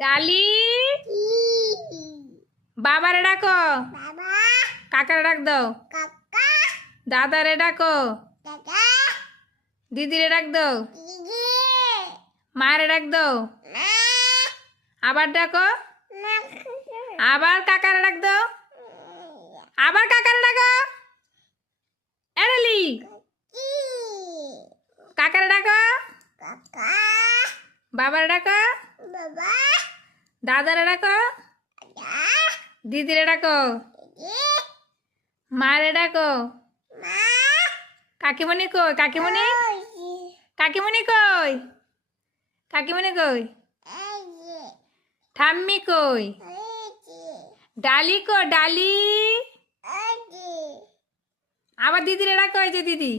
ডালি বাবারে ডাকো, কাকারে ডাক দাও, দাদারে ডাকো, দিদিরে ডাক দাও, মারে ডাক দাও, আবার ডাকো, আবার কাকারে ডাক দাও, আবার কাকারে ডাকো। এরালি কাকারে ডাকো, বাবারে ডাকো, দাদারে ডাকো, দিদিরে ডাকো, মারে ডাকো। কাকিমণি কই? কাকিমণি কাকিমণি কই? কাকিমণি কই? ঠাম্মি কই? ডালি কই? ডালি আবার দিদিরে ডাকো, এই যে দিদি।